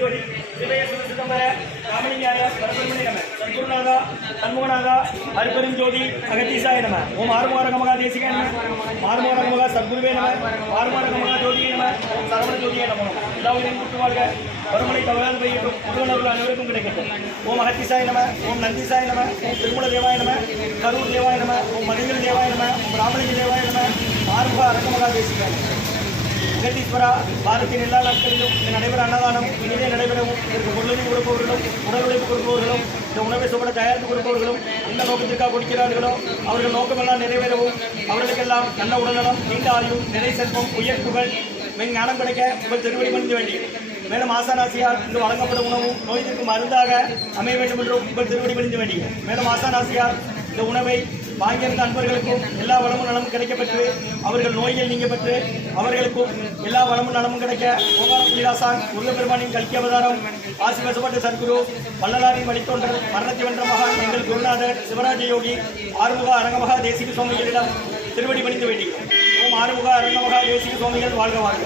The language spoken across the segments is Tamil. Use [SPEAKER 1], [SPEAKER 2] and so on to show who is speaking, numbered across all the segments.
[SPEAKER 1] சிவய சிவசிதம்பர ராமலிங்காய பரபரமணி நம. சத்குருநாதா சண்முகநாதா அருப்பெரும் அகத்தீசாய நம. ஓம் ஆறுமார கமகா நம. ஆறுமார சத்குருவே நம. ஆறுமார ஜோதியே நம. ஓம் சரவண ஜோதியே நம. எல்லாவரையும் கூட்டு வாழ்க. வருமலை தவறாது பெய்யட்டும் முருகனர்கள் அனைவருக்கும் கிடைக்கட்டும். ஓம் அகத்தீசாய நம. ஓம் நந்திசாய நம. ஓம் திருமல தேவாய நம. கரூர் தேவாய நம. ஓம் மதிகள் தேவாய நம. ஓம் ராமலிங்க தேவாய நம. அரங்கமகா ஜெகதீஸ்வரா பாரத்தின் எல்லா நாட்களிலும் இந்த நடைபெற அன்னதானம் இனிதே நடைபெறவும் இதற்கு பொருளுதவி கொடுப்பவர்களும் உடல் உழைப்பு கொடுப்பவர்களும் இந்த உணவை சுவட தயாரித்து கொடுப்பவர்களும் எந்த நோக்கத்திற்காக கொடுக்கிறார்களோ அவர்கள் நோக்கமெல்லாம் நிறைவேறவும் அவர்களுக்கெல்லாம் நல்ல உடல்நலம் நீண்ட ஆயுள் நிறை செல்வம் உயர் புகழ் மென் ஞானம் கிடைக்க உங்கள் திருவடி பணிந்து வேண்டி மேலும் ஆசானாசியார் இங்கு வழங்கப்படும் உணவும் நோய் மருந்தாக அமைய வேண்டும் என்றும் உங்கள் திருவடி பணிந்து வேண்டி மேலும் ஆசானாசியார் இந்த உணவை வாங்கியிருந்த அன்பர்களுக்கும் எல்லா வளமும் நலமும் கிடைக்கப்பெற்று அவர்கள் நோய்கள் நீங்கப்பட்டு அவர்களுக்கும் எல்லா வளமும் நலமும் கிடைக்க ஓங்கார குடிலாசான் முருகப்பெருமானின் கல்கி அவதாரம் ஆசி வசப்பட்ட சத்குரு வள்ளலாரின் வழித்தோன்றல் மரணத்தை வென்ற மகான் எங்கள் குருநாதர் சிவராஜ யோகி ஆறுமுக அரங்கமகா தேசிக சுவாமிகளிடம் திருவடி பணிந்து வேண்டி. ஓம் ஆறுமுக அரங்கமகா தேசிக சுவாமிகள் வாழ்க வாழ்க.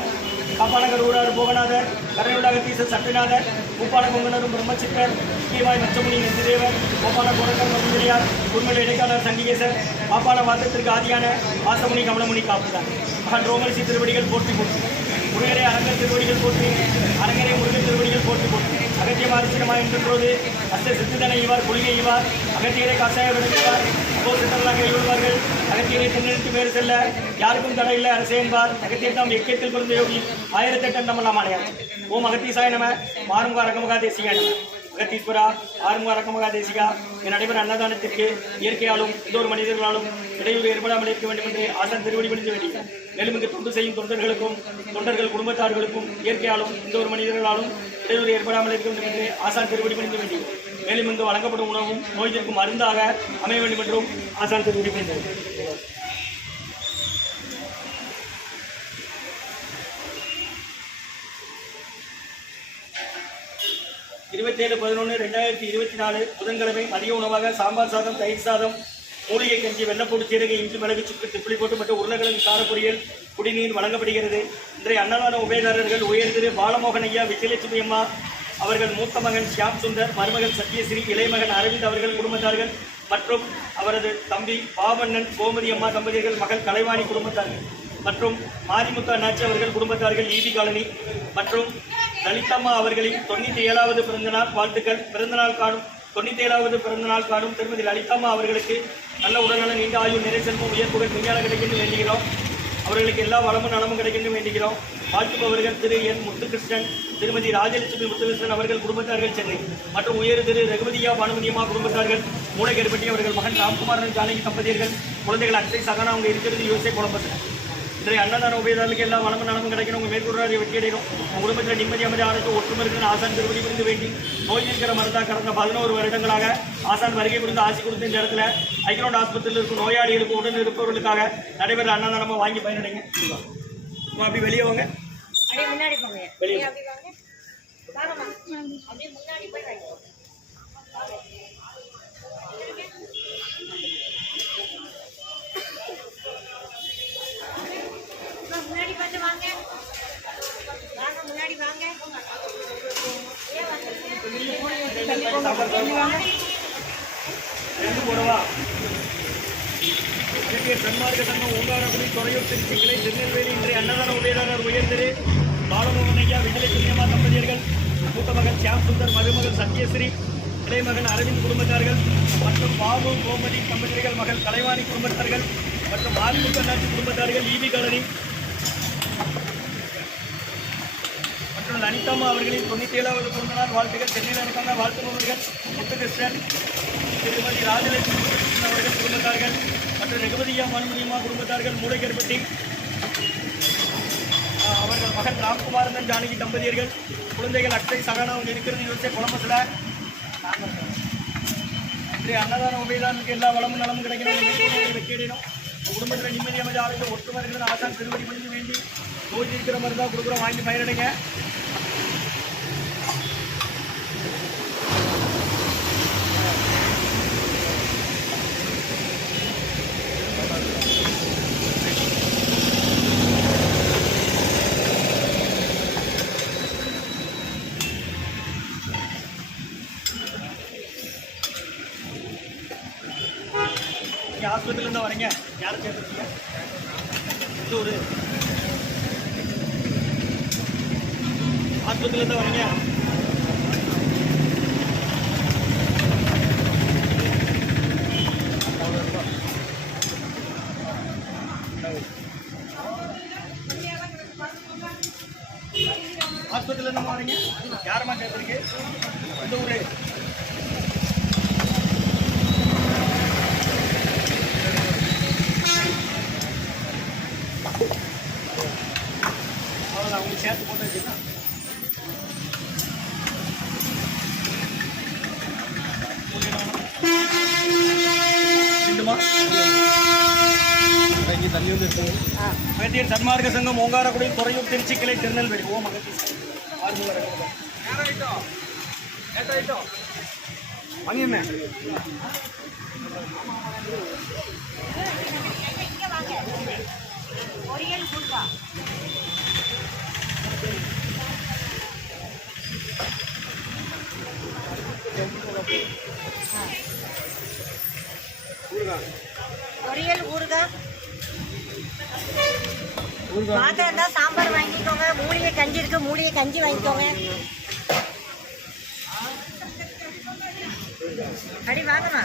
[SPEAKER 1] காப்பானகர் ஊரார் போகநாதர் கரையுடாகத்தீசர் சட்டநாதர் பூப்பான கொங்கனரும் பிரம்மச்சித்தர் முக்கியமாய் மச்சமுனி நெந்திதேவர் கோபால கோடக்கர் மகுந்தரியார் உண்மையில் இடைக்காலர் சண்டிகேசர் பாப்பான வாதத்திற்கு ஆதியான வாசமுனி கமலமுனி காப்புதான் மகன் ரோமரிசி திருவடிகள் போற்றி போட்டு முருகரை அரங்கர் திருவடிகள் போற்றி அரங்கரை முருகன் திருவடிகள் போற்றி போட்டு அகத்தியம் அரசிடமா என்றும்போது அஸ்த சித்துதனை இவார் கொள்கை இவார் அகத்தியரை காசாய விடுவார் அப்போ சித்தர்களாக எழுதுவார்கள். அகத்தியரை தென்னெடுத்து வேறு செல்ல யாருக்கும் தடை இல்லை. அரசே என்பார் அகத்தியர் தாம் எக்கியத்தில் பிறந்த யோகி. ஆயிரத்தெட்டு அண்டமெல்லாம் ஆணையார் ஓம் அகத்தீசாய நம. மாறுமுக அரங்கமுகா தேசிகாய நம. அகத்தீஸ்வரா ஆறுமுக அரங்கமுகா தேசிகா. என் நடைபெற அன்னதானத்திற்கு இயற்கையாலும் எந்தோரு மனிதர்களாலும் இடையூறு ஏற்படாமல் இருக்க வேண்டும் என்று ஆசான் திருவடி பணிந்து வேண்டிய மேலும் இங்கு தொண்டு செய்யும் தொண்டர்களுக்கும் தொண்டர்கள் குடும்பத்தார்களுக்கும் இயற்கையாலும் எந்த ஒரு மனிதர்களாலும் இடையூறு ஏற்படாமல் இருக்க வேண்டும் என்று ஆசான் திருவடி பணிந்து வேண்டிய மேலும் இங்கு வழங்கப்படும் உணவும் நோய் தீர்க்கும் மருந்தாக அமைய வேண்டும் என்றும் ஆசான் திருவடி இருபத்தேழு பதினொன்று ரெண்டாயிரத்தி இருபத்தி நாலு புதன்கிழமை மதிய உணவாக சாம்பார் சாதம் தயிர் சாதம் மூலிகை கஞ்சி வெள்ளப்பூடு சீரகை இஞ்சி மிளகு சுக்கு திப்பிலி போட்டு மற்றும் உருளைக்கிழங்கு காரப்பொரியல் குடிநீர் வழங்கப்படுகிறது. இன்றைய அன்னதான உபயதாரர்கள் உயர்திரு பாலமோகன் ஐயா விஜயலட்சுமி அம்மா அவர்கள் மூத்த மகன் ஷியாம் சுந்தர் மருமகன் சத்யஸ்ரீ இளையமகன் அரவிந்த் அவர்கள் குடும்பத்தார்கள் மற்றும் அவரது தம்பி பாவண்ணன் கோமதி அம்மா தம்பதியர்கள் மகள் கலைவாணி குடும்பத்தார்கள் மற்றும் மாரிமுத்து அண்ணாச்சி அவர்கள் குடும்பத்தார்கள் ஈபி காலனி மற்றும் லலிதம்மா அவர்களின் தொண்ணூற்றி ஏழாவது பிறந்தநாள் வாழ்த்துக்கள். பிறந்தநாள் காணும் தொண்ணூற்றி ஏழாவது பிறந்தநாள் காணும் திருமதி லலிதம்மா அவர்களுக்கு நல்ல உடல்நலம் நீண்ட ஆயுள் நிறை செல்வம் உயர்ப்புகள் விஞ்ஞானம் கிடைக்கணும் வேண்டுகிறோம். அவர்களுக்கு எல்லா வளமும் நலமும் கிடைக்கின்ற வேண்டுகிறோம். வாழ்த்துப்பவர்கள் திரு என் முத்துகிருஷ்ணன் திருமதி ராஜலட்சுமி முத்துகிருஷ்ணன் அவர்கள் குடும்பத்தார்கள் சென்னை மற்றும் உயர் திரு ரகுபதியா பானுமதியம்மா குடும்பத்தார்கள் மூளைக்கருப்பட்டி அவர்கள் மகன் ராம்குமாரன் ஜானகி தம்பதியர்கள் குழந்தைகள் அச்சை சகனா அவங்க இருக்கிறது யோசை குழம்பத்தில் இன்றைய அன்னதான உபயோகர்களுக்கு எல்லா வளமும் நலமும் கிடைக்கணும் உங்கள் மேற்கூறாரை வெற்றி அடையணும் உங்கள் குடும்பத்தில் நிம்மதி அமைதி ஆணைக்கு ஒற்றுமை இருக்கிற ஆசான் திருப்பதி புரிந்து வேண்டி நோய் இருக்கிற மருந்தா கடந்த பதினோரு வருடங்களாக ஆசான் வருகை புரிந்து ஆசி கொடுத்த இந்த இடத்துல ஐக்கிரோண்ட் ஆஸ்பத்திரியில் இருக்கும் நோயாளிகளுக்கு உடன் இருப்பவர்களுக்காக நடைபெற அன்னதானமாக வாங்கி பயனடைங்க அப்படி வெளியே வாங்க
[SPEAKER 2] அப்படியே முன்னாடி போங்க.
[SPEAKER 1] வெளியே.
[SPEAKER 2] அப்படியே முன்னாடி போய் முன்னாடி பார்த்து வாங்க. வாங்க முன்னாடி வாங்க.
[SPEAKER 1] ரெண்டு போடவா? சங்கம் ஓங்காரக்குடி துறையூர் திருநெல்வேலி இன்றைய அன்னதான உதயதாரர் உயர்திரு பாலமோகன் ஐயா விஜயலட்சுமியம்மா தம்பதியர்கள் மூத்த மகன் சியாம் சுந்தர் மருமகன் சத்யஸ்ரீ இளையமகன் அரவிந்த் குடும்பத்தார்கள் மற்றும் பாபு கோமதி தம்பதியர்கள் மகள் கலைவாணி குடும்பத்தார்கள் மற்றும் ஆதிமுக கண்ணாட்சி குடும்பத்தார்கள் ஈபி கலரி மற்றும் லலிதாமா அவர்களின் தொண்ணூற்றி ஏழாவது பிறந்தநாள் வாழ்த்துக்கள். சென்னையில் இருக்கான வாழ்த்துபவர்கள் முத்துகிருஷ்ணன் திருமதி ராஜலட்சுமி அவர்கள் குடும்பத்தார்கள் மற்றும் ரகுபதியா மனுமதியம்மா குடும்பத்தார்கள் மூளைக்கருப்பட்டி மகன் ராம்குமாரன் ஜானகி தம்பதியர்கள் குழந்தைகள் அக்ஷய் சகனா அவங்க இருக்கிறது யோசிச்ச குழம்பத்தில் இன்றைய அன்னதான உபயதானுக்கு எல்லா வளமும் நலமும் கிடைக்கணும் வெற்றியடையணும். குடும்பத்தில் நிம்மதி அமைதி ஆளுக்கு ஒற்றுமை இருக்கிற ஆசான் திருவடி பண்ணி வேண்டி நோய் இருக்கிற மாதிரி தான் கொடுக்குறோம். வாங்கி பயனடைங்க இருந்து வரீங்க. யார் சேர்த்துருக்கீங்க எந்த ஊர் ஆஸ்பத்திரியிலேருந்து வரீங்க. ஆஸ்பத்திரியிலேருந்து வரீங்க. யாரம்மா சேர்த்துருக்கு எந்த ஊர் அகத்தியர் சன்மார்க்க சங்கம் ஓங்காரக்குடி துறையூர் திருச்சி கிளை திருநெல்வேலி. வாங்கியண்ணே
[SPEAKER 2] இங்க வாங்க பொரியல் ஊறுகாய். மாத்திரம் இருந்தால் சாம்பார் வாங்கிக்கோங்க. மூலிகை கஞ்சி இருக்கு மூலிகை கஞ்சி வாங்கிக்கோங்க. அடி வாங்கம்மா.